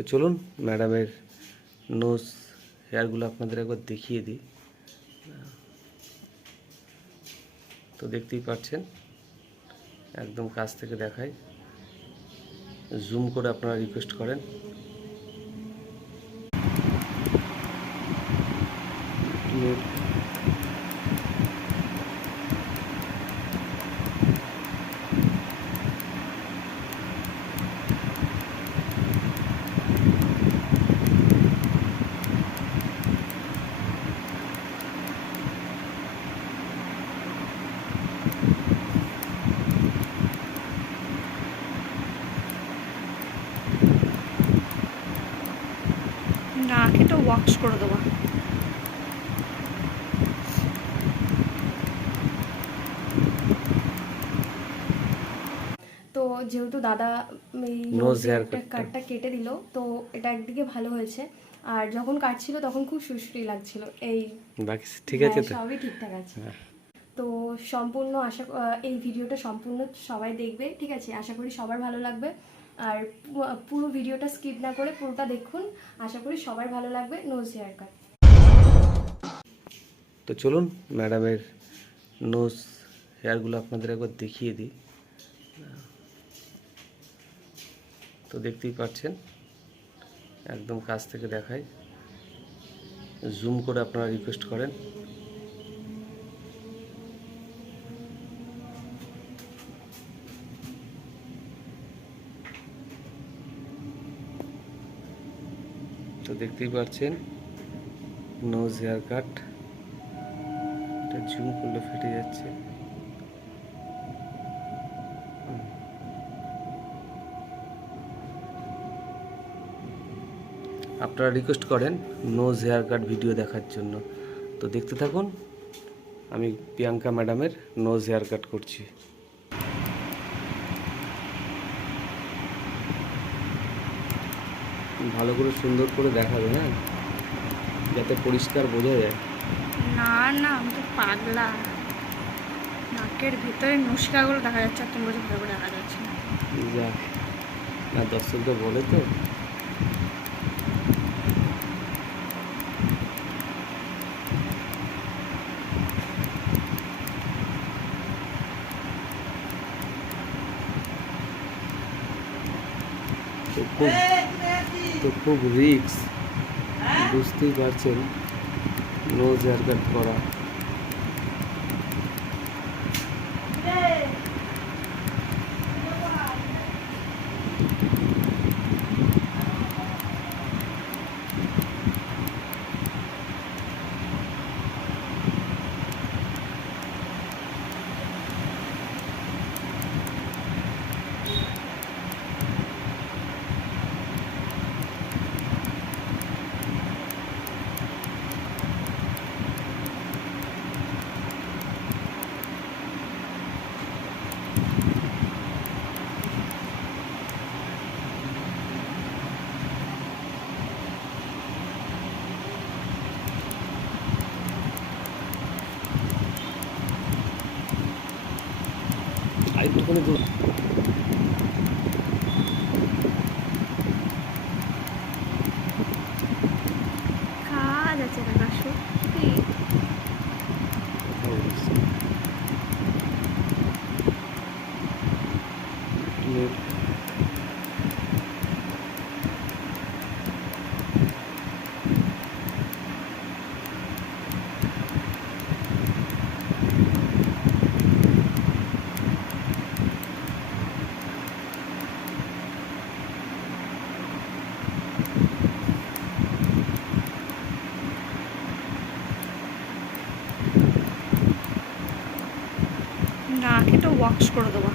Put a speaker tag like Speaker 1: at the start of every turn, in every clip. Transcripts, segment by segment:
Speaker 1: তো চলুন ম্যাডামের নোজ হেয়ারগুলো আপনাদের একবার দেখিয়ে দিই। তো দেখতেই পাচ্ছেন, একদম কাছ থেকে দেখাই। জুম করে আপনারা রিকোয়েস্ট করেন।
Speaker 2: এটা ওয়াক্স করে দেবো।
Speaker 3: তো যেহেতু দাদা এই। কাটটা কেটে দিল তো এটা একদিকে ভালো হয়েছে। আর যখন কাটছিল তখন খুব সুশ্রী লাগছিল। এই
Speaker 1: বাকি ঠিক আছে
Speaker 3: হ্যাঁ,
Speaker 1: তো?
Speaker 3: সবই ঠিকঠাক আছে।
Speaker 1: হ্যাঁ।
Speaker 3: তো সম্পূর্ণ আশা এই ভিডিওটা সম্পূর্ণ সবাই দেখবে ঠিক আছে? আশা করি সবার ভালো লাগবে। আর পুরো ভিডিওটা স্কিপ না করে পুরোটা দেখুন। আশা করি সবার ভালো লাগবে। নোজ হেয়ার কাট
Speaker 1: তো চলুন ম্যাডামের নোজ হেয়ারগুলো আপনাদের একবার দেখিয়ে দিই। তো দেখতেই পাচ্ছেন, একদম কাছ থেকে দেখাই। জুম করে আপনারা রিকোয়েস্ট করেন। তো দেখতেই পাচ্ছেন নোজ হেয়ার কাট এটা জুম করলে ফেটে যাচ্ছে। আপনারা রিকোয়েস্ট করেন নোজ হেয়ার কাট ভিডিও দেখার জন্য তো দেখতে থাকুন, আমি প্রিয়াঙ্কা ম্যাডামের নোজ হেয়ার কাট করছি ভালো করে সুন্দর করে দেখাবে হ্যাঁ? যাতে পরিষ্কার বোঝা যায়।
Speaker 2: না না আমি তো পাগলা। নাকের ভিতরে নুস্কাগুলো দেখা যাচ্ছে আর তোমরা ভালো করে দেখা যাচ্ছে না।
Speaker 1: যাক না দর্শকদের বলে তো। খুব খুব রিক্স বুঝতেই পারছেন লোজ হেয়ার কাট করা। আরেকটুখানি দূর
Speaker 2: কাজ ওয়াক্স করে দেবো।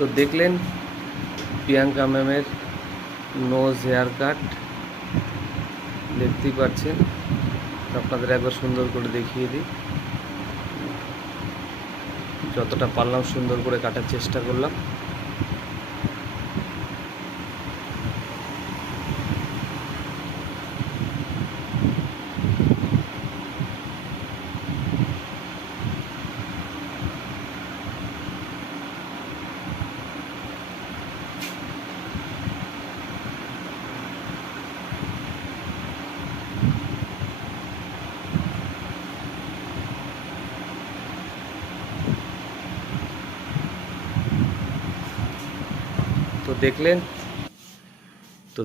Speaker 1: তো দেখলেন প্রিয়াঙ্কা ম্যামের নোজ হেয়ার কাট দেখতেই পাচ্ছেন। আপনাদের একবার সুন্দর করে দেখিয়ে দিই। যতটা পারলাম সুন্দর করে কাটার চেষ্টা করলাম। তো দেখলেন তো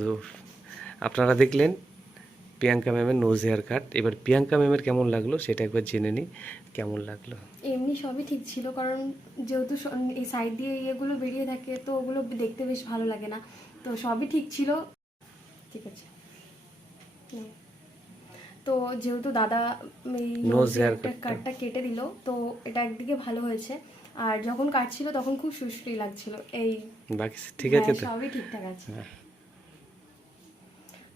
Speaker 1: আপনারা দেখলেন প্রিয়াঙ্কা ম্যামের নোজ হেয়ার কাট এবার প্রিয়াঙ্কা ম্যামের কেমন লাগল সেটা একবার জেনে নিই কেমন লাগল?
Speaker 3: এমনি সবই ঠিক ছিল কারণ যেহেতু এই সাইড দিয়ে ইয়েগুলো বেরিয়ে থাকে তো ওগুলো দেখতে বেশ ভালো লাগে না। তো সবই ঠিক ছিল। ঠিক আছে। হুম। তো যেহেতু দাদা এই
Speaker 1: cut টা।
Speaker 3: কাটটা কেটে দিল তো এটা একদিকে ভালো হয়েছে। আর যখন কাটছিল তখন খুব সুশ্রী লাগছিল। এই
Speaker 1: বাকি ঠিক আছে
Speaker 3: হ্যাঁ,
Speaker 1: তো?
Speaker 3: সবই ঠিকঠাক আছে।
Speaker 1: হ্যাঁ।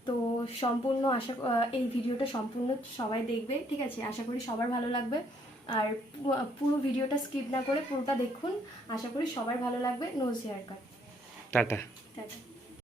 Speaker 3: তো সম্পূর্ণ আশা এই ভিডিওটা সম্পূর্ণ সবাই দেখবে ঠিক আছে? আশা করি সবার ভালো লাগবে। আর পুরো ভিডিওটা স্কিপ না করে পুরোটা দেখুন। আশা করি সবার ভালো লাগবে। Nose hair cut
Speaker 1: tata.
Speaker 3: Tata.